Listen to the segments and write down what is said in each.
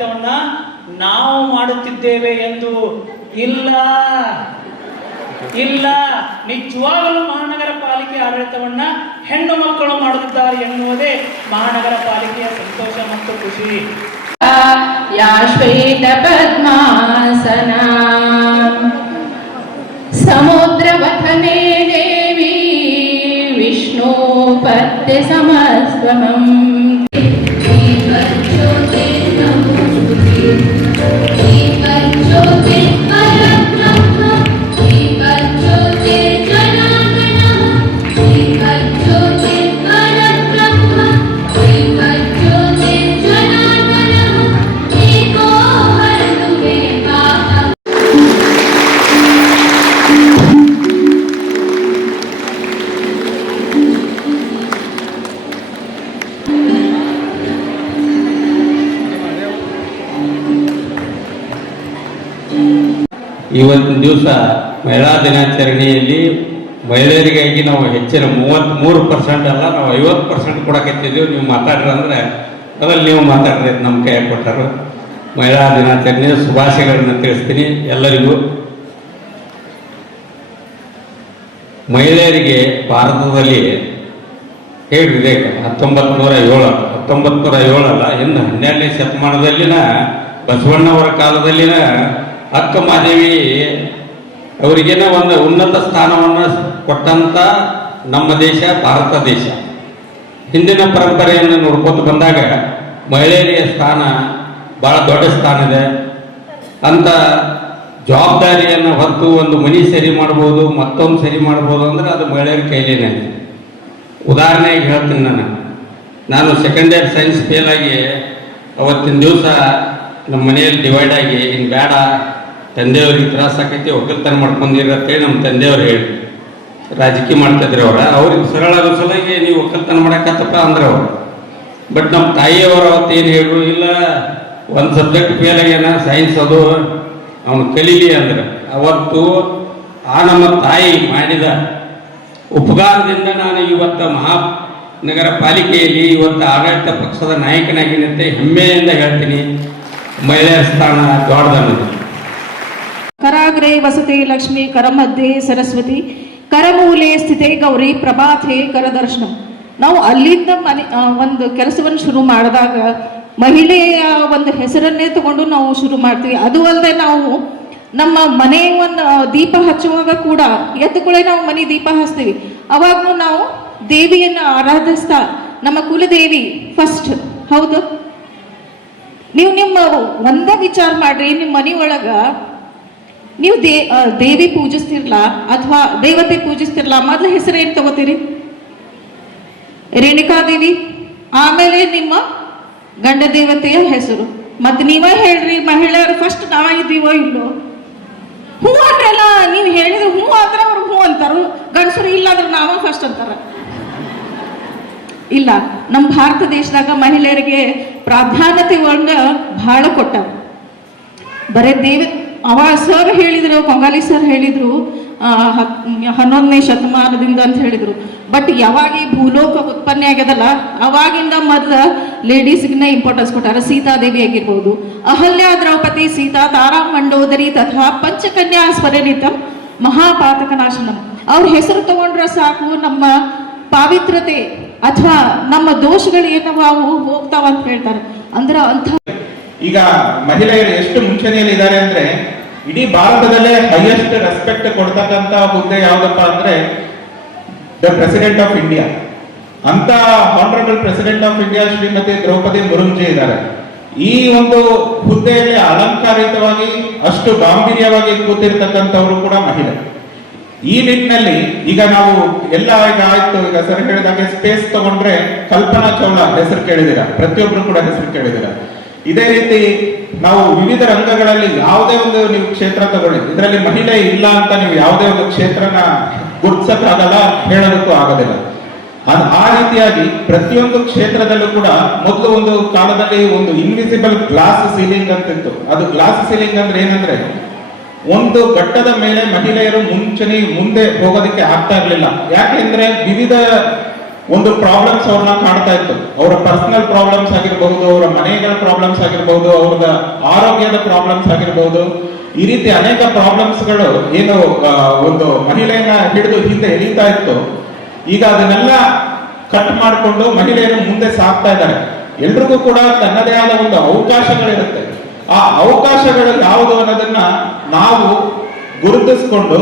ಆಡಳಿತವನ್ನ ನಾವು ಮಾಡುತ್ತಿದ್ದೇವೆ ಎಂದು ಇಲ್ಲ ಇಲ್ಲ, ನಿಜವಾಗಲೂ ಮಹಾನಗರ ಪಾಲಿಕೆ ಆಡಳಿತವನ್ನ ಹೆಣ್ಣು ಮಕ್ಕಳು ಮಾಡುತ್ತಿದ್ದಾರೆ ಎನ್ನುವುದೇ ಮಹಾನಗರ ಪಾಲಿಕೆಯ ಸಂತೋಷ ಮತ್ತು ಖುಷಿ. ಯಾ ಶ್ವೇತ ಪದ್ಮಾಸನ ಸಮುದ್ರವಥನೆ ದೇವಿ ವಿಷ್ಣು ಪತ್ಯ ಸಮಸ್ವಮಂ ಇವತ್ತಿನ ದಿವಸ ಮಹಿಳಾ ದಿನಾಚರಣೆಯಲ್ಲಿ ಮಹಿಳೆಯರಿಗಾಗಿ ನಾವು ಹೆಚ್ಚಿನ 33% ಅಲ್ಲ, ನಾವು 50% ಕೊಡಕತ್ತಿದ್ದೀವಿ. ನೀವು ಮಾತಾಡ್ರಿ ಅಂದರೆ ಅದ್ರಲ್ಲಿ ನೀವು ಮಾತಾಡ್ರಿ, ನಮ್ಮ ಕೈ ಕೊಟ್ಟರು. ಮಹಿಳಾ ದಿನಾಚರಣೆಯ ಶುಭಾಶಯಗಳನ್ನು ತಿಳಿಸ್ತೀನಿ ಎಲ್ಲರಿಗೂ. ಮಹಿಳೆಯರಿಗೆ ಭಾರತದಲ್ಲಿ ಹೇಳಿದೆ 1907 ಅಲ್ಲ, ಇನ್ನು 12ನೇ ಶತಮಾನದಲ್ಲಿನ ಬಸವಣ್ಣವರ ಕಾಲದಲ್ಲಿನ ಅಕ್ಕ ಮಹಾದೇವಿ ಅವರಿಗೇನ ಒಂದು ಉನ್ನತ ಸ್ಥಾನವನ್ನು ಕೊಟ್ಟಂತ ನಮ್ಮ ದೇಶ ಭಾರತ ದೇಶ. ಹಿಂದಿನ ಪರಂಪರೆಯನ್ನು ನೋಡ್ಕೊತ ಬಂದಾಗ ಮಹಿಳೆಯರಿಗೆ ಸ್ಥಾನ ಬಹಳ ದೊಡ್ಡ ಸ್ಥಾನ ಇದೆ ಅಂತ ಜವಾಬ್ದಾರಿಯನ್ನು ಹೊತ್ತು ಒಂದು ಮನೆ ಸರಿ ಮಾಡ್ಬೋದು, ಮತ್ತೊಂದು ಸರಿ ಮಾಡ್ಬೋದು ಅಂದ್ರೆ ಅದು ಮಹಿಳೆಯರ ಕೈಲೇನೆ. ಉದಾಹರಣೆಗೆ ಹೇಳ್ತೀನಿ, ನಾನು ಸೆಕೆಂಡ್ ಇಯರ್ ಸೈನ್ಸ್ ಫೇಲ್ ಆಗಿ ಅವತ್ತಿನ ದಿವಸ ನಮ್ಮ ಮನೆಯಲ್ಲಿ ಡಿವೈಡ್ ಆಗಿ ಇನ್ನು ಬೇಡ, ತಂದೆಯವ್ರಿಗೆ ತ್ರಾಸ ಆಕೈತಿ, ಒಕ್ಕಲ್ತನ ಮಾಡ್ಕೊಂಡಿರತ್ತೇಳಿ ನಮ್ಮ ತಂದೆಯವ್ರು ಹೇಳಿ ರಾಜಕೀಯ ಮಾಡ್ತಿದ್ರು. ಅವ್ರಿಗೆ ಸರಳ ಆಗೋ ಸಲುವಾಗಿ ನೀವು ಒಕ್ಕಲ್ತನ ಮಾಡಕತ್ತಪ್ಪ ಅಂದ್ರೆ ಅವರು. ಬಟ್ ನಮ್ಮ ತಾಯಿಯವರು ಅವತ್ತು ಏನು ಹೇಳಿದ್ರು, ಇಲ್ಲ ಒಂದು ಸಬ್ಜೆಕ್ಟ್ ಫೇಲ್ ಆಗ್ಯಾನ ಸೈನ್ಸ್, ಅದು ಅವನು ಕಲೀಲಿ ಅಂದ್ರೆ. ಅವತ್ತು ಆ ನಮ್ಮ ತಾಯಿ ಮಾಡಿದ ಉಪಕಾರದಿಂದ ನಾನು ಇವತ್ತು ಮಹಾನಗರ ಪಾಲಿಕೆಯಲ್ಲಿ ಇವತ್ತು ಆಡಳಿತ ಪಕ್ಷದ ನಾಯಕನಾಗಿನಂತೆ ಹೆಮ್ಮೆಯಿಂದ ಹೇಳ್ತೀನಿ, ಮಹಿಳೆಯರ ಸ್ಥಾನ ದೊಡ್ಡದನ್ನೋದು. कराग्रे वसते लक्ष्मी करमध्ये सरस्वती करमूले ಸ್ಥಿತೆ ಗೌರಿ ಪ್ರಭಾತೆ ಕರದರ್ಶನಂ. ನಾವು ಅಲ್ಲಿಂದ ಒಂದು ಕೆಲಸವನ್ನು ಶುರು ಮಾಡಿದಾಗ ಮಹಿಳೆಯ ಒಂದು ಹೆಸರನ್ನೇ ತಗೊಂಡು ನಾವು ಶುರು ಮಾಡ್ತೀವಿ. ಅದು ಅಲ್ಲದೆ ನಾವು ನಮ್ಮ ಮನೆ ಒಂದು ದೀಪ ಹಚ್ಚುವಾಗ ಕೂಡ ಎತ್ತುಗಳೇ ನಾವು ಮನೆ ದೀಪ ಹಚ್ತೀವಿ. ಅವಾಗೂ ನಾವು ದೇವಿಯನ್ನು ಆರಾಧಿಸ್ತಾ ನಮ್ಮ ಕುಲದೇವಿ ಫಸ್ಟ್. ಹೌದು, ನೀವು ನಿಮ್ಮ ಒಂದೇ ವಿಚಾರ ಮಾಡ್ರಿ, ನಿಮ್ಮ ಮನೆ ಒಳಗ ನೀವು ದೇವಿ ಪೂಜಿಸ್ತಿರ್ಲ ಅಥವಾ ದೇವತೆ ಪೂಜಿಸ್ತಿರ್ಲ, ಮೊದಲ ಹೆಸರು ಏನು ತಗೋತೀರಿ? ರೇಣುಕಾದೇವಿ. ಆಮೇಲೆ ನಿಮ್ಮ ಗಂಡ ದೇವತೆಯ ಹೆಸರು. ಮತ್ತೆ ನೀವೇ ಹೇಳ್ರಿ, ಮಹಿಳೆಯರು ಫಸ್ಟ್ ನಾವಿದ್ದೀವೋ ಇಲ್ಲೋ? ಹೂ ಅಂದ್ರಲ್ಲ, ನೀವು ಹೇಳಿದ್ರೆ ಹೂ ಆದ್ರೆ ಅವ್ರು ಹೂ ಅಂತಾರು, ಗಂಡಸರು ಇಲ್ಲ ಅಂದ್ರೆ ನಾವ ಫಸ್ಟ್ ಅಂತಾರ. ಇಲ್ಲ, ನಮ್ಮ ಭಾರತ ದೇಶದಾಗ ಮಹಿಳೆಯರಿಗೆ ಪ್ರಾಧಾನ್ಯತೆ ಒಳಗ ಬಹಳ ಕೊಟ್ಟಾವ. ಬರೇ ಸರ್ ಹೇಳಿದ್ರು, ಕೊಂಗಾಲಿ ಸರ್ ಹೇಳಿದ್ರು 11ನೇ ಶತಮಾನದಿಂದ ಅಂತ ಹೇಳಿದ್ರು. ಬಟ್ ಯಾವಾಗ ಈ ಭೂಲೋಕ ಉತ್ಪನ್ನ ಆಗ್ಯದಲ್ಲ, ಅವಾಗಿಂದ ಮೊದಲ ಲೇಡೀಸ್ಗೆ ಇಂಪಾರ್ಟೆನ್ಸ್ ಕೊಟ್ಟಾರ. ಸೀತಾದೇವಿ ಆಗಿರ್ಬೋದು, ಅಹಲ್ಯ, ದ್ರೌಪದಿ, ಸೀತಾ, ತಾರಾ, ಮಂಡೋದರಿ ತಥಾ ಪಂಚಕನ್ಯಾ ಸ್ವರಲಿತಂ ಮಹಾಪಾತಕ ನಾಶನಂ. ಅವ್ರ ಹೆಸರು ತಗೊಂಡ್ರೆ ಸಾಕು, ನಮ್ಮ ಪಾವಿತ್ರತೆ ಅಥವಾ ನಮ್ಮ ದೋಷಗಳು ಏನವ ಅವು ಹೋಗ್ತಾವ ಅಂತ ಹೇಳ್ತಾರೆ. ಅಂದ್ರೆ ಅಂಥ ಈಗ ಮಹಿಳೆಯರು ಎಷ್ಟು ಮುಂಚೂಣಿಯಲ್ಲಿ ಇದ್ದಾರೆ ಅಂದ್ರೆ, ಇಡೀ ಭಾರತದಲ್ಲೇ ಹೈಯೆಸ್ಟ್ ರೆಸ್ಪೆಕ್ಟ್ ಕೊಡ್ತಕ್ಕಂತ ಹುದ್ದೆ ಯಾವ್ದಪ್ಪ ಅಂದ್ರೆ ದ ಪ್ರೆಸಿಡೆಂಟ್ ಆಫ್ ಇಂಡಿಯಾ ಅಂತ honourable president of India Shrimati Draupadi Murmuji ಇದ್ದಾರೆ. ಈ ಒಂದು ಹುದ್ದೆಯಲ್ಲಿ ಅಲಂಕಾರಿತವಾಗಿ ಅಷ್ಟು ಗಾಂಭೀರ್ಯವಾಗಿ ಕೂತಿರ್ತಕ್ಕಂಥವರು ಕೂಡ ಮಹಿಳೆ. ಈ ನಿಟ್ಟಿನಲ್ಲಿ ಈಗ ನಾವು ಎಲ್ಲ ಈಗ ಆಯ್ತು, ಈಗ ಸರ್ ಹೇಳಿದಾಗೆ ಸ್ಪೇಸ್ ತಗೊಂಡ್ರೆ ಕಲ್ಪನಾ ಚಾವ್ಲಾ ಹೆಸರು ಕೇಳಿದಿರ, ಪ್ರತಿಯೊಬ್ರು ಕೂಡ ಹೆಸರು ಕೇಳಿದಿರ. ಇದೇ ರೀತಿ ನಾವು ವಿವಿಧ ರಂಗಗಳಲ್ಲಿ ಯಾವುದೇ ಒಂದು ನೀವು ಕ್ಷೇತ್ರ ತಗೊಳ್ಳಿ, ಇದರಲ್ಲಿ ಮಹಿಳೆ ಇಲ್ಲ ಅಂತ ನೀವು ಯಾವುದೇ ಒಂದು ಕ್ಷೇತ್ರನ ಗುರುತಿಸಕ್ಕಾಗಲ್ಲ, ಹೇಳೋದಕ್ಕೂ ಆಗೋದಿಲ್ಲ. ಆ ರೀತಿಯಾಗಿ ಪ್ರತಿಯೊಂದು ಕ್ಷೇತ್ರದಲ್ಲೂ ಕೂಡ ಮೊದಲು ಒಂದು ಕಾಲದಲ್ಲಿ ಒಂದು ಇನ್ವಿಸಿಬಲ್ ಗ್ಲಾಸ್ ಸೀಲಿಂಗ್ ಅಂತಿತ್ತು. ಅದು ಗ್ಲಾಸ್ ಸೀಲಿಂಗ್ ಅಂದ್ರೆ ಏನಂದ್ರೆ, ಒಂದು ಘಟ್ಟದ ಮೇಲೆ ಮಹಿಳೆಯರು ಮುಂದೆ ಹೋಗೋದಕ್ಕೆ ಆಗ್ತಾ ಇರ್ಲಿಲ್ಲ. ಯಾಕೆಂದ್ರೆ ವಿವಿಧ ಒಂದು ಪ್ರಾಬ್ಲಮ್ಸ್ ಅವ್ರನ್ನ ಕಾಡ್ತಾ ಇತ್ತು. ಅವರ ಪರ್ಸನಲ್ ಪ್ರಾಬ್ಲಮ್ಸ್ ಆಗಿರ್ಬಹುದು, ಅವರ ಮನೆಗಳ ಪ್ರಾಬ್ಲಮ್ಸ್ ಆಗಿರ್ಬಹುದು, ಅವ್ರದ ಆರೋಗ್ಯದ ಪ್ರಾಬ್ಲಮ್ಸ್ ಆಗಿರ್ಬಹುದು. ಈ ರೀತಿ ಅನೇಕ ಪ್ರಾಬ್ಲಮ್ಸ್ಗಳು ಏನು ಒಂದು ಮಹಿಳೆಯನ್ನ ಹಿಡಿದು ಹಿಂದೆ ಎಳೀತಾ ಇತ್ತು, ಈಗ ಅದನ್ನೆಲ್ಲ ಕಟ್ ಮಾಡಿಕೊಂಡು ಮಹಿಳೆಯರು ಮುಂದೆ ಸಾಗ್ತಾ ಇದ್ದಾರೆ. ಎಲ್ರಿಗೂ ಕೂಡ ತನ್ನದೇ ಆದ ಒಂದು ಅವಕಾಶಗಳಿರುತ್ತೆ. ಆ ಅವಕಾಶಗಳು ಯಾವುದು ಅನ್ನೋದನ್ನ ನಾವು ಗುರುತಿಸ್ಕೊಂಡು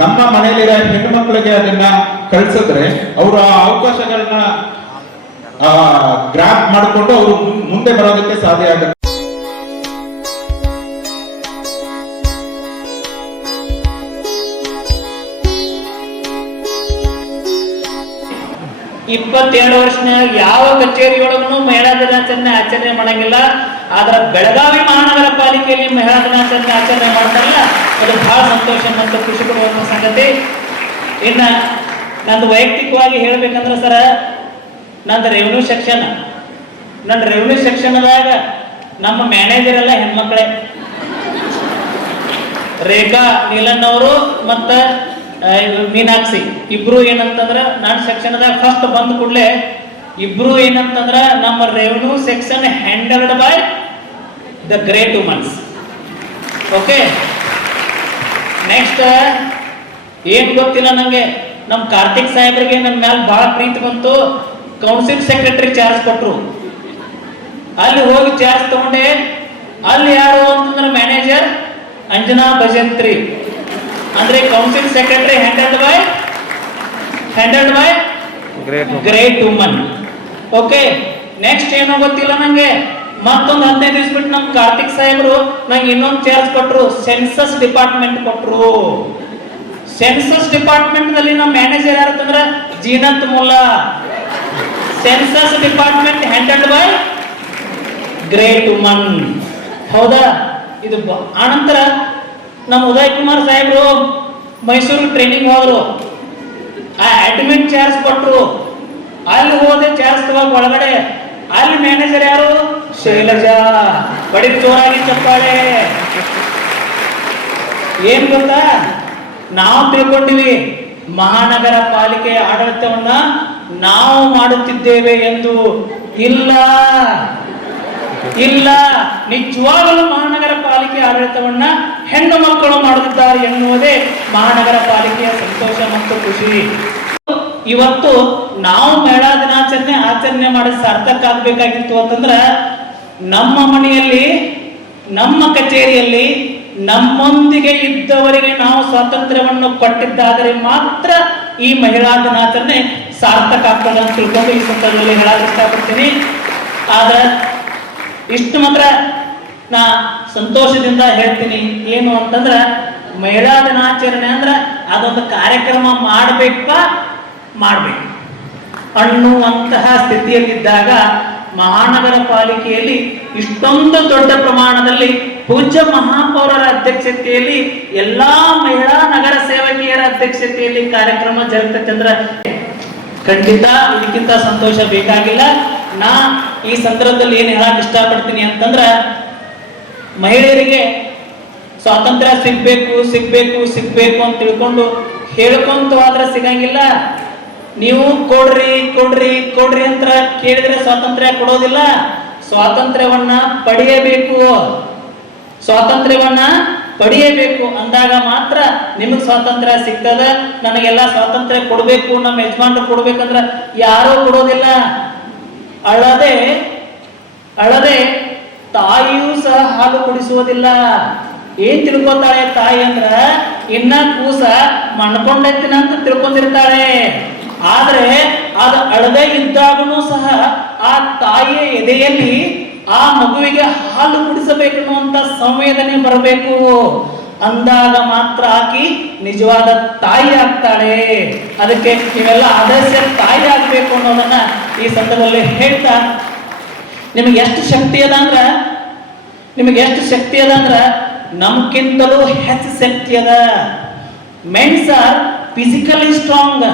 ನಮ್ಮ ಮನೆಯಲ್ಲಿರೋ ಹೆಣ್ಣು ಮಕ್ಕಳಿಗೆ ಅದನ್ನ ಕಳಿಸಿದ್ರೆ ಅವರು ಆ ಅವಕಾಶಗಳನ್ನ ಗ್ರಾಪ್ ಮಾಡಿಕೊಂಡು ಅವರು ಮುಂದೆ ಬರೋದಕ್ಕೆ ಸಾಧ್ಯ ಆಗುತ್ತೆ. ಇಪ್ಪತ್ತೆರಡು ವರ್ಷನಾಗ ಯಾವ ಕಚೇರಿಯೊಳಗೂ ಮಹಿಳಾ ದಿನಾಚರಣೆ ಆಚರಣೆ ಮಾಡಂಗಿಲ್ಲ. ಆದ್ರ ಬೆಳಗಾವಿ ಮಹಾನಗರ ಪಾಲಿಕೆಯಲ್ಲಿ ಮಹಿಳಾ ದಿನಾಚರಣೆ ಆಚರಣೆ ಮಾಡ್ತಾರಲ್ಲ, ಅದು ಬಹಳ ಸಂತೋಷ ಮತ್ತು ಖುಷಿ ಕೊಡುವಂತ ಸಂಗತಿ. ಇನ್ನ ನಂದು ವೈಯಕ್ತಿಕವಾಗಿ ಹೇಳ್ಬೇಕಂದ್ರೆ ಸರ, ನಂದು ರೆವಿನ್ಯೂ ಸೆಕ್ಷನ್. ನನ್ನ ರೆವಿನ್ಯೂ ಸೆಕ್ಷನ್ದಾಗ ನಮ್ಮ ಮ್ಯಾನೇಜರ್ ಎಲ್ಲ ಹೆಣ್ಮಕ್ಳೇ. ರೇಖಾ ನೀಲನ್ ಅವರು ಮತ್ತ ಮೀನಾಕ್ಷಿ ಇಬ್ರು ಏನಂತಂದ್ರ ನನ್ನ ಸೆಕ್ಷನ್ದಾಗ ಫಸ್ಟ್ ಬಂದ ಕೂಡಲೇ ಇಬ್ರು ಏನಂತಂದ್ರ ನಮ್ಮ revenue section handled by the great women's. Okay, next ಏನ್ ಗೊತ್ತಿಲ್ಲ ನಂಗೆ, ನಮ್ ಕಾರ್ತಿಕ್ ಸಾಹೇಬ್ರಿಗೆ ನನ್ನ ಮೇಲೆ ಬಹಳ ಪ್ರೀತಿ ಬಂತು. ಕೌನ್ಸಿಲ್ ಸೆಕ್ರೆಟರಿ ಚಾರ್ಜ್ ಕೊಟ್ರು. ಅಲ್ಲಿ ಹೋಗಿ ಚಾರ್ಜ್ ತಗೊಂಡೆ. ಅಲ್ಲಿ ಯಾರು ಅಂತಂದ್ರೆ ಮ್ಯಾನೇಜರ್ ಅಂಜನಾ ಭಜಂತ್ರಿ, ಅಂದ್ರೆ council secretary handled by great woman. Okay, next ಏನೋ ಗೊತ್ತಿಲ್ಲ ನಂಗೆ. ಮತ್ತೊಂದು 15 ದಿವಸ ಬಿಟ್ಟು ನಮ್ ಕಾರ್ತಿಕ್ ಸಾಹೇಬ್ರು ನಂಗೆ ಇನ್ನೊಂದು ಚಾರ್ಜ್ ಕೊಟ್ರು, ಸೆನ್ಸಸ್ ಡಿಪಾರ್ಟ್ಮೆಂಟ್ ಕೊಟ್ರು. ಸೆನ್ಸಸ್ ಡಿಪಾರ್ಟ್ಮೆಂಟ್ ನಲ್ಲಿ ನಮ್ಮ ಮ್ಯಾನೇಜರ್ ಯಾರಂತಂದ್ರೆ Zeenat Mulla. Census department handled by great woman. ಹೌದಾ? ಇದು ಆನಂತರ ನಮ್ಮ ಉದಯ್ ಕುಮಾರ್ ಸಾಹೇಬ್ರು ಮೈಸೂರು ಟ್ರೈನಿಂಗ್ ಹೋದ್ರು. ಆ ಅಡ್ಮಿಟ್ ಚಾರ್ಜ್ ಕೊಟ್ರು. ಅಲ್ಲಿ ಹೋದೆ ಚಾರ್ಜ್ ತಗೋಕ್ ಒಳಗಡೆ. ಅಲ್ಲಿ ಮ್ಯಾನೇಜರ್ ಯಾರು? ಶೈಲಜಾ. ಬಡಿ ಜೋರಾಗಿ ಚಪ್ಪಾಳೆ. ಏನ್ ಗೊತ್ತಾ, ನಾವು ತಿಳ್ಕೊಂಡಿವಿ ಮಹಾನಗರ ಪಾಲಿಕೆಯ ಆಡಳಿತವನ್ನ ನಾವು ಮಾಡುತ್ತಿದ್ದೇವೆ ಎಂದು. ಇಲ್ಲ ಇಲ್ಲ, ನಿಜವಾಗಲೂ ಮಹಾನಗರ ಪಾಲಿಕೆ ಆಡಳಿತವನ್ನ ಹೆಣ್ಣು ಮಕ್ಕಳು ಮಾಡುತ್ತಿದ್ದಾರೆ ಎನ್ನುವುದೇ ಮಹಾನಗರ ಪಾಲಿಕೆಯ ಸಂತೋಷ ಮತ್ತು ಖುಷಿ. ಇವತ್ತು ನಾವು ಮಹಿಳಾ ದಿನಾಚರಣೆ ಆಚರಣೆ ಮಾಡಿ ಸಾರ್ಥಕ ಆಗ್ಬೇಕಾಗಿತ್ತು ಅಂತಂದ್ರ ನಮ್ಮ ಮನೆಯಲ್ಲಿ, ನಮ್ಮ ಕಚೇರಿಯಲ್ಲಿ ನಮ್ಮೊಂದಿಗೆ ಇದ್ದವರಿಗೆ ನಾವು ಸ್ವಾತಂತ್ರ್ಯವನ್ನು ಕೊಟ್ಟಿದ್ದಾದರೆ ಮಾತ್ರ ಈ ಮಹಿಳಾ ದಿನಾಚರಣೆ ಸಾರ್ಥಕ ಆಗ್ತದೆ ಅಂತ ತಿಳ್ಕೊಂಡು ಈ ಸಂದರ್ಭದಲ್ಲಿ ಹೇಳಕ್ ಇಷ್ಟಪಡ್ತೀನಿ. ಆದ್ರೆ ಇಷ್ಟು ಮಾತ್ರ ನಾ ಸಂತೋಷದಿಂದ ಹೇಳ್ತೀನಿ, ಏನು ಅಂತಂದ್ರ ಮಹಿಳಾ ದಿನಾಚರಣೆ ಅಂದ್ರ ಅದೊಂದು ಕಾರ್ಯಕ್ರಮ ಮಾಡ್ಬೇಕು ಅನ್ನುವಂತಹ ಸ್ಥಿತಿಯಲ್ಲಿದ್ದಾಗ ಮಹಾನಗರ ಪಾಲಿಕೆಯಲ್ಲಿ ಇಷ್ಟೊಂದು ದೊಡ್ಡ ಪ್ರಮಾಣದಲ್ಲಿ ಪೂಜ್ಯ ಮಹಾಪೌರರ ಅಧ್ಯಕ್ಷತೆಯಲ್ಲಿ ಎಲ್ಲಾ ಮಹಿಳಾ ನಗರ ಸೇವಕಿಯರ ಅಧ್ಯಕ್ಷತೆಯಲ್ಲಿ ಕಾರ್ಯಕ್ರಮ ಜರುಗುತ್ತಂದ್ರ ಖಂಡಿತ ಇದಕ್ಕಿಂತ ಸಂತೋಷ ಬೇಕಾಗಿಲ್ಲ. ನಾ ಈ ಸಂದರ್ಭದಲ್ಲಿ ಏನ್ ಹೇಳಕ್ ಇಷ್ಟಪಡ್ತೀನಿ ಅಂತಂದ್ರ, ಮಹಿಳೆಯರಿಗೆ ಸ್ವಾತಂತ್ರ್ಯ ಸಿಗ್ಬೇಕು ಅಂತ ತಿಳ್ಕೊಂಡು ಹೇಳ್ಕೊಂತ ಆದ್ರೆ ಸಿಗಂಗಿಲ್ಲ. ನೀವು ಕೊಡ್ರಿ ಅಂತ ಕೇಳಿದ್ರೆ ಸ್ವಾತಂತ್ರ್ಯ ಕೊಡೋದಿಲ್ಲ. ಸ್ವಾತಂತ್ರ್ಯವನ್ನ ಪಡೆಯಬೇಕು ಅಂದಾಗ ಮಾತ್ರ ನಿಮಗ್ ಸ್ವಾತಂತ್ರ್ಯ ಸಿಗ್ತದ. ನನಗೆಲ್ಲ ಸ್ವಾತಂತ್ರ್ಯ ಕೊಡ್ಬೇಕು, ನಮ್ಮ ಯಜಮಾನ್ರು ಕೊಡ್ಬೇಕಂದ್ರ ಯಾರೂ ಕೊಡೋದಿಲ್ಲ. ಅಳದೆ ತಾಯಿಯೂ ಸಹ ಹಾಲು ಕುಡಿಸುವುದಿಲ್ಲ. ಏನ್ ತಿಳ್ಕೊತಾಳೆ ತಾಯಿ ಅಂದ್ರ, ಇನ್ನ ಕೂಸ ಮಣ್ಕೊಂಡೈತಿನ ಅಂತ ತಿಳ್ಕೊಂಡಿರ್ತಾಳೆ. ಆದ್ರೆ ಅದು ಅಳದೆ ಇದ್ದಾಗನೂ ಸಹ ಆ ತಾಯಿಯ ಎದೆಯಲ್ಲಿ ಆ ಮಗುವಿಗೆ ಹಾಲು ಕುಡಿಸಬೇಕನ್ನುವಂತ ಸಂವೇದನೆ ಬರಬೇಕು. ಅಂದಾಗ ಮಾತ್ರ ಆಕಿ ನಿಜವಾದ ತಾಯಿ ಆಗ್ತಾಳೆ. ಅದಕ್ಕೆ ನೀವೆಲ್ಲ ಆದರ್ಶ ತಾಯಿ ಆಗ್ಬೇಕು ಅನ್ನೋದನ್ನ ಈ ಸಂದರ್ಭದಲ್ಲಿ ಹೇಳ್ತಾ, ನಿಮಗೆ ಎಷ್ಟು ಶಕ್ತಿ ಅದ ಅಂದ್ರ ನಮ್ಗಿಂತಲೂ ಹೆಚ್ಚು ಶಕ್ತಿ ಅದ. Mens are physically strong,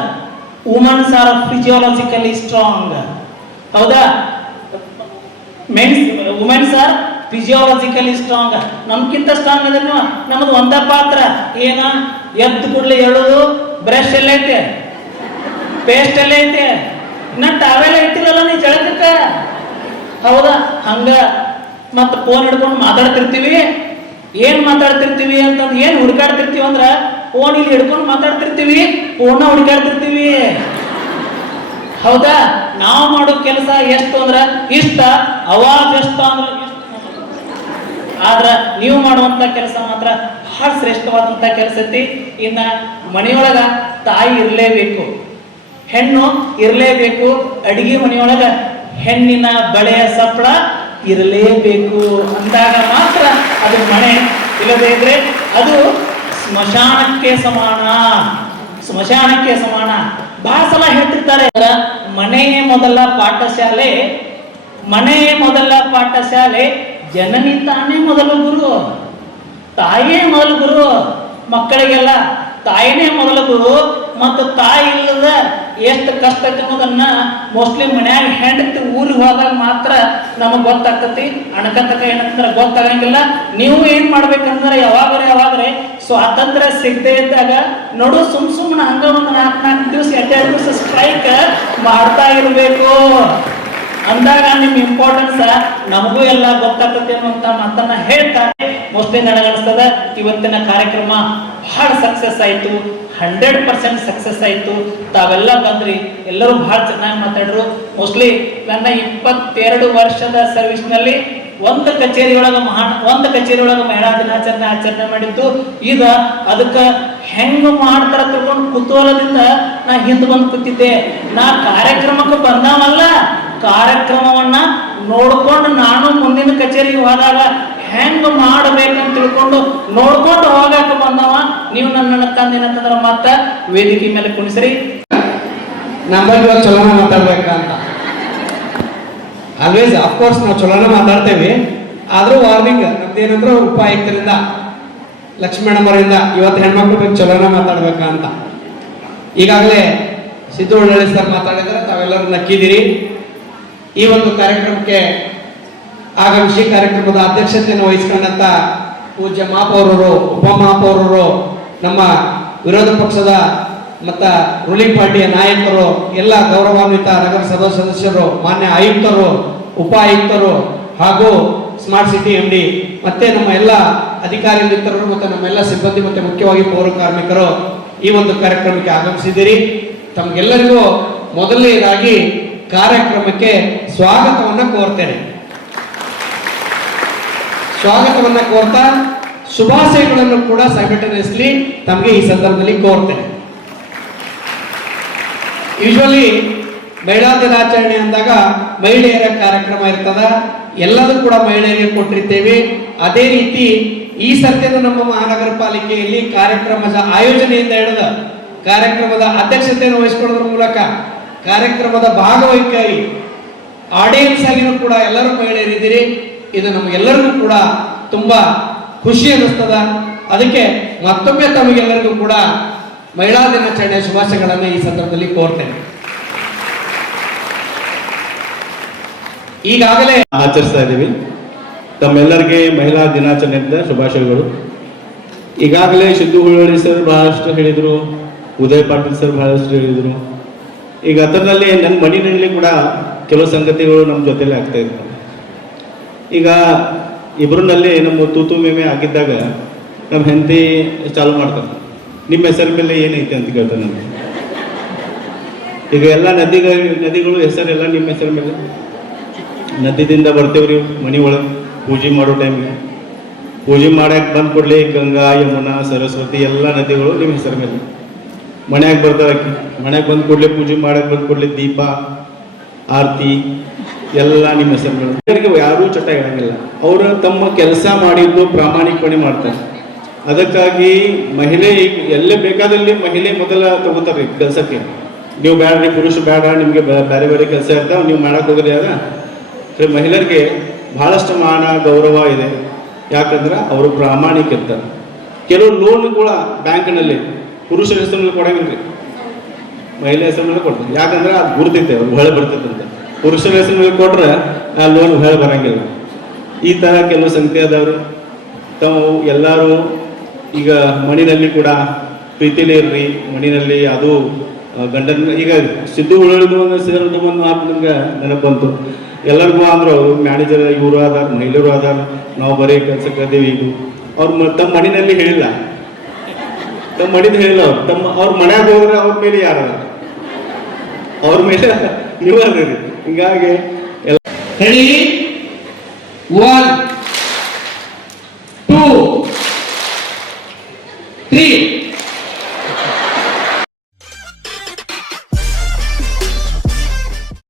womans are physiologically strong. ಹೌದಾ? Womens are physiologically strong. ನಮ್ಗಿಂತ ಸ್ಟ್ರಾಂಗ್ ಅದ. ನಮ್ದು ಒಂದ ಪಾತ್ರ ಏನ, ಎದ್ದು ಕೂಡಲೇ ಹೇಳೋದು, ಬ್ರಷ್ ಎಲ್ಲ ಐತೆ, ಪೇಸ್ಟ್ ಎಲ್ಲ ಐತೆ, ಇನ್ನ ಟಾವೆಲ್ ಇಟ್ಟಿರಲ್ಲ ನೀ ಜಳಕಕ್ಕ, ಹೌದಾ? ಹಂಗ ಮತ್ತ ಫೋನ್ ಹಿಡ್ಕೊಂಡು ಮಾತಾಡ್ತಿರ್ತೀವಿ. ಏನ್ ಮಾತಾಡ್ತಿರ್ತೀವಿ ಅಂತಂದ್ ಏನ್ ಹುಡುಕಾಡ್ತಿರ್ತೀವಿ ಅಂದ್ರ ಫೋನ್ ಇಲ್ಲಿ ಹಿಡ್ಕೊಂಡು ಮಾತಾಡ್ತಿರ್ತೀವಿ, ಫೋನ್ ಹುಡುಕಾಡ್ತಿರ್ತೀವಿ. ಹೌದಾ? ನಾವು ಮಾಡೋ ಕೆಲಸ ಎಷ್ಟು ಅಂದ್ರ ಇಷ್ಟ, ಅವಾಜ್ ಎಷ್ಟು ಅಂದ್ರ ಇಷ್ಟ. ಆದ್ರ ನೀವು ಮಾಡುವಂತ ಕೆಲಸ ಮಾತ್ರ ಬಹಳ ಶ್ರೇಷ್ಠವಾದಂತ ಕೆಲಸ ಐತಿ. ಇನ್ನ ಮನೆಯೊಳಗ ತಾಯಿ ಇರ್ಲೇಬೇಕು, ಹೆಣ್ಣು ಇರ್ಲೇಬೇಕು. ಅಡಿಗೆ ಮನೆಯೊಳಗ ಹೆಣ್ಣಿನ ಬಳೆಯ ಸಪ್ಪಳ ಇರಲೇಬೇಕು. ಅಂದಾಗ ಮಾತ್ರ ಅದು ಮನೆ. ಇಲ್ಲದೇ ಇದ್ರೆ ಅದು ಸ್ಮಶಾನಕ್ಕೆ ಸಮಾನ, ಸ್ಮಶಾನಕ್ಕೆ ಸಮಾನ. ಬಹಳ ಸಲ ಹೇಳ್ತಿರ್ತಾರೆ, ಮನೆಯೇ ಮೊದಲ ಪಾಠಶಾಲೆ, ಮನೆಯೇ ಮೊದಲ ಪಾಠಶಾಲೆ, ಜನನಿ ತಾನೇ ಮೊದಲು ಗುರು, ತಾಯಿಯೇ ಮೊದಲು ಗುರು. ಮಕ್ಕಳಿಗೆಲ್ಲ ತಾಯಿನೇ ಮೊದಲು ಗುರು. ಮತ್ತು ತಾಯಿ ಇಲ್ಲದ ಎಷ್ಟು ಕಷ್ಟ ಐತಿ ಅನ್ನೋದನ್ನ ಮೋಸ್ಟ್ಲಿ ಮನ್ಯಾಗ ಹೆಂಡತಿ ಊರಿಗೆ ಹೋದಾಗ ಮಾತ್ರ ನಮಗ್ ಗೊತ್ತಾಗ್ತತಿ. ಅಣಕತಕ ಏನಂದ್ರೆ ಗೊತ್ತಾಗಂಗಿಲ್ಲ. ನೀವು ಏನ್ ಮಾಡ್ಬೇಕಂದ್ರೆ ಯಾವಾಗ್ರೆ ಸ್ವಾತಂತ್ರ್ಯ ಸಿಗದೆ ಇದ್ದಾಗ ನೋಡು ಸುಮ್ಮನೆ ಹಂಗ ಒಂದು 4 ದಿವಸ 2 ದಿವಸ ಸ್ಟ್ರೈಕ್ ಮಾಡ್ತಾ ಇರ್ಬೇಕು. ಅಂದಾಗ ನಿಮ್ ಇಂಪಾರ್ಟೆನ್ಸ್ ನಮಗೂ ಎಲ್ಲ ಗೊತ್ತಾಗ್ತದೆ ಅನ್ನುವಂತ ಮಾತನ್ನ ಹೇಳ್ತಾರೆ. ಮೋಸ್ಟ್ಲಿ ನನಗನ್ಸ್ತದ ಇವತ್ತಿನ ಕಾರ್ಯಕ್ರಮ ಬಹಳ ಸಕ್ಸಸ್ ಆಯ್ತು, 100% ಸಕ್ಸಸ್ ಆಯ್ತು. ತಾವೆಲ್ಲ ಬಂದ್ರಿ, ಎಲ್ಲರೂ ಬಹಳ ಚೆನ್ನಾಗಿ ಮಾತಾಡ್ರು. ಮೋಸ್ಟ್ಲಿ ನನ್ನ 22 ವರ್ಷದ ಸರ್ವಿಸ್ ನಲ್ಲಿ ಒಂದು ಕಚೇರಿಯೊಳಗ ಮಹಿಳಾ ದಿನಾಚರಣೆ ಆಚರಣೆ ಮಾಡಿದ್ದು. ಈಗ ಅದಕ್ಕ ಹೆಂಗ್ ಮಾಡ್ತಾರ ತಿಳ್ಕೊಂಡು ಕುತೂಹಲದಿಂದ ನಾ ಹಿಂದ್ ಬಂದು ಕೂತಿದ್ದೆ. ನಾ ಕಾರ್ಯಕ್ರಮಕ್ಕೆ ಬಂದವಲ್ಲ, ಕಾರ್ಯಕ್ರಮವನ್ನ ನೋಡ್ಕೊಂಡು ನಾನು ಮುಂದಿನ ಕಚೇರಿಗೆ ಹೋದಾಗ ಹೆಂಗ್ ಮಾಡ್ಬೇಕಂತ ತಿಳ್ಕೊಂಡು ನೋಡ್ಕೊಂಡು ಹೋಗಾಕ ಬಂದವ. ನೀವು ನನ್ನ ತಂದೇನಂತಂದ್ರ ಮತ್ತ ವೇದಿಕೆ ಮೇಲೆ ಕುಣಿಸ್ರಿ. ನಮ್ಮಲ್ಲಿ ಚಲೋನ ಮಾತಾಡ್ಬೇಕಂತ ಆಲ್ವೇಸ್ ಅಫ್ಕೋರ್ಸ್ ನಾವು ಚಲೋನ ಮಾತಾಡ್ತೇವೆ. ಆದ್ರೂ ವಾರ್ನಿಂಗ್ ನಮ್ದೇನಂದ್ರೆ ಉಪಾಯುಕ್ತರಿಂದ, ಲಕ್ಷ್ಮಣಮ್ಮರಿಂದ ಇವತ್ತು ಹೆಣ್ಮಕ್ಳು ಬಗ್ಗೆ ಚಲೋನ ಮಾತಾಡ್ಬೇಕಂತ. ಈಗಾಗಲೇ ಸಿದ್ದು ಒಳ್ಳೊಳ್ಳೆ ಸರ್ ಮಾತಾಡಿದ್ರೆ ತಾವೆಲ್ಲರೂ ನಕ್ಕಿದ್ದೀರಿ. ಈ ಒಂದು ಕಾರ್ಯಕ್ರಮಕ್ಕೆ ಆಗಮಿಸಿ ಕಾರ್ಯಕ್ರಮದ ಅಧ್ಯಕ್ಷತೆಯನ್ನು ವಹಿಸಿಕೊಂಡಂತ ಪೂಜ್ಯ ಮಹಾಪೌರರು, ಉಪಮಹಾಪೌರರು, ನಮ್ಮ ವಿರೋಧ ಪಕ್ಷದ ಮತ್ತ ರೂಲಿಂಗ್ ಪಾರ್ಟಿಯ ನಾಯಕರು, ಎಲ್ಲ ಗೌರವಾನ್ವಿತ ನಗರ ಸಭಾ ಸದಸ್ಯರು, ಮಾನ್ಯ ಆಯುಕ್ತರು, ಉಪ ಆಯುಕ್ತರು ಹಾಗೂ ಸ್ಮಾರ್ಟ್ ಸಿಟಿ MD ಮತ್ತೆ ನಮ್ಮ ಎಲ್ಲ ಅಧಿಕಾರಿ ಮಿತ್ರರು ಮತ್ತು ನಮ್ಮೆಲ್ಲ ಸಿಬ್ಬಂದಿ ಮತ್ತೆ ಮುಖ್ಯವಾಗಿ ಪೌರ ಕಾರ್ಮಿಕರು ಈ ಒಂದು ಕಾರ್ಯಕ್ರಮಕ್ಕೆ ಆಗಮಿಸಿದ್ದೀರಿ. ತಮಗೆಲ್ಲರಿಗೂ ಮೊದಲನೇದಾಗಿ ಕಾರ್ಯಕ್ರಮಕ್ಕೆ ಸ್ವಾಗತವನ್ನ ಕೋರ್ತೇನೆ. ಸ್ವಾಗತವನ್ನ ಕೋರ್ತಾ ಶುಭಾಶಯಗಳನ್ನು ಕೂಡ ಸೈಮಲ್ಟೇನಿಯಸ್ಲಿ ತಮಗೆ ಈ ಸಂದರ್ಭದಲ್ಲಿ ಕೋರ್ತೇನೆ. ಯೂಶುವಲಿ ಮಹಿಳಾ ದಿನಾಚರಣೆ ಅಂದಾಗ ಮಹಿಳೆಯರ ಕಾರ್ಯಕ್ರಮ ಇರ್ತದ, ಎಲ್ಲದೂ ಕೂಡ ಮಹಿಳೆಯರಿಗೆ ಕೊಟ್ಟಿರ್ತೇವೆ. ಅದೇ ರೀತಿ ಈ ಸರ್ತಿಯನ್ನು ನಮ್ಮ ಮಹಾನಗರ ಪಾಲಿಕೆಯಲ್ಲಿ ಕಾರ್ಯಕ್ರಮದ ಆಯೋಜನೆಯಿಂದ ಹಿಡಿದ ಕಾರ್ಯಕ್ರಮದ ಅಧ್ಯಕ್ಷತೆಯನ್ನು ವಹಿಸಿಕೊಳ್ಳೋದ್ರ ಮೂಲಕ ಕಾರ್ಯಕ್ರಮದ ಭಾಗವಹಿಸಿ ಆಡಿಯನ್ಸ್ ಆಗಿನೂ ಕೂಡ ಎಲ್ಲರೂ ಮಹಿಳೆಯರಿದ್ದೀರಿ. ಇದು ನಮಗೆಲ್ಲರಿಗೂ ಕೂಡ ತುಂಬಾ ಖುಷಿ ಅನ್ನಿಸ್ತದ. ಅದಕ್ಕೆ ಮತ್ತೊಮ್ಮೆ ತಮಗೆಲ್ಲರಿಗೂ ಕೂಡ ಮಹಿಳಾ ದಿನಾಚರಣೆಯ ಶುಭಾಶಯಗಳನ್ನು ಈ ಸಂದರ್ಭದಲ್ಲಿ ಕೋರ್ತೇನೆ. ಈಗಾಗಲೇ ಆಚರಿಸ್ತಾ ಇದ್ದೀವಿ. ತಮ್ಮೆಲ್ಲರಿಗೆ ಮಹಿಳಾ ದಿನಾಚರಣೆಯಿಂದ ಶುಭಾಶಯಗಳು. ಈಗಾಗಲೇ ಸಿದ್ದು ಹುಳ್ಳಳ್ಳಿ ಸರ್ ಬಹಳಷ್ಟು ಹೇಳಿದರು, ಉದಯ್ ಪಾಟೀಲ್ ಸರ್ ಬಹಳಷ್ಟು ಹೇಳಿದರು. ಈಗ ಅದರಲ್ಲಿ ನನ್ನ ಮನೆಯಲ್ಲಿ ಕೂಡ ಕೆಲವು ಸಂಗತಿಗಳು ನಮ್ಮ ಜೊತೆಲೇ ಆಗ್ತಾ ಇದ್ವು. ಈಗ ಇಬ್ಬರಲ್ಲಿ ನಮ್ಮ ತೂತು ಮೇಮೆ ಆಗಿದ್ದಾಗ ನಮ್ಮ ಹೆಂಡತಿ ಚಾಲು ಮಾಡ್ತಾರೆ, ನಿಮ್ಮ ಹೆಸರ ಮೇಲೆ ಏನೈತೆ ಅಂತ ಕೇಳ್ತಾರೆ ನಮಗೆ. ಈಗ ಎಲ್ಲ ನದಿಗಳು ಹೆಸರೆಲ್ಲ ನಿಮ್ಮ ಹೆಸರ ಮೇಲೆ. ನದಿದಿಂದ ಬರ್ತೇವ್ರಿ ಮನೆ ಒಳಗೆ ಪೂಜೆ ಮಾಡೋ ಟೈಮ್ಗೆ. ಪೂಜೆ ಮಾಡಕ್ಕೆ ಬಂದು ಕೊಡ್ಲಿ ಗಂಗಾ, ಯಮುನಾ, ಸರಸ್ವತಿ ಎಲ್ಲ ನದಿಗಳು ನಿಮ್ಮ ಹೆಸರ ಮೇಲೆ. ಮನ್ಯಾಗ ಬರ್ತಾರ, ಮನ್ಯಾಗ ಬಂದು ಕೊಡ್ಲಿ ಪೂಜೆ ಮಾಡಕ್ಕೆ ಬಂದು ಕೊಡ್ಲಿ ದೀಪ, ಆರತಿ ಎಲ್ಲ ನಿಮ್ಮ ಹೆಸರು ಮೇಲೆ. ಯಾರೂ ಚಟ ಹೇಳಂಗಿಲ್ಲ. ಅವರು ತಮ್ಮ ಕೆಲಸ ಮಾಡಿದ್ದು ಪ್ರಾಮಾಣಿಕಪಣೆ ಮಾಡ್ತಾರೆ. ಅದಕ್ಕಾಗಿ ಮಹಿಳೆ ಎಲ್ಲೇ ಬೇಕಾದಲ್ಲಿ ಮಹಿಳೆ ಮೊದಲ ತಗೋತಾರ್ರಿ ಕೆಲಸಕ್ಕೆ. ನೀವು ಬೇಡ್ರಿ, ಪುರುಷ ಬೇಡ, ನಿಮ್ಗೆ ಬೇರೆ ಬೇರೆ ಕೆಲಸ ಇರ್ತಾವ, ನೀವು ಮಾಡಕ್ ಹೋಗ್ರಿ. ಆಗ ಮಹಿಳೆಯರಿಗೆ ಬಹಳಷ್ಟು ಮಾನ ಗೌರವ ಇದೆ. ಯಾಕಂದ್ರೆ ಅವರು ಪ್ರಾಮಾಣಿಕ ಇರ್ತಾರೆ. ಕೆಲವು ಲೋನ್ಗಳ ಬ್ಯಾಂಕ್ನಲ್ಲಿ ಪುರುಷರ ಹೆಸರು ಕೊಡಂಗಿಲ್ರಿ, ಮಹಿಳೆ ಹೆಸರು ಮೇಲೆ ಕೊಡ್ತಾರೆ. ಯಾಕಂದ್ರೆ ಅದು ಗುರ್ತೈತೆ, ಅವ್ರು ಹೊಳೆ ಬರ್ತೈತೆ ಅಂತ. ಪುರುಷರ ಹೆಸರು ಮೇಲೆ ಕೊಟ್ರೆ ಆ ಲೋನ್ ಹೊಳೆ ಬರಂಗಿಲ್ಲ. ಈ ತರ ಕೆಲವು ಸಂಗತಿ ಆದವರು ತಾವು ಎಲ್ಲರೂ ಈಗ ಮಣ್ಣಿನಲ್ಲಿ ಕೂಡ ಪ್ರೀತಿಲೇ ಇರ್ರಿ. ಮಣ್ಣಿನಲ್ಲಿ ಅದು ಗಂಡನ ಈಗ ಸಿದ್ದು ಹುಳಿದು ಒಂದು ಸೇರಿದ ಒಂದು ಮಾತು ನಮ್ಗೆ ನೆನಪು ಬಂತು. ಎಲ್ಲರಿಗೂ ಅಂದ್ರು ಅವರು ಮ್ಯಾನೇಜರ್ ಇವರು ಆದಾರ, ಮಹಿಳೆಯರು ಆದಾರ, ನಾವು ಬರೀ ಕೆಲಸಕ್ಕೆ ಅದೇವಿ. ಇದು ಅವ್ರು ತಮ್ಮ ಮನೆಯಲ್ಲಿ ಹೇಳಿಲ್ಲ, ತಮ್ಮ ಮನೇಲಿ ಹೇಳಿಲ್ಲ. ಅವ್ರ ಮನ್ಯಾಗ ಹೋದ್ರೆ ಅವ್ರ ಮೇಲೆ ಯಾರ ಅವ್ರ ಮೇಲೆ ನೀವು ಅದ್ರಿ. ಹಿಂಗಾಗಿ ಹೇಳಿ 1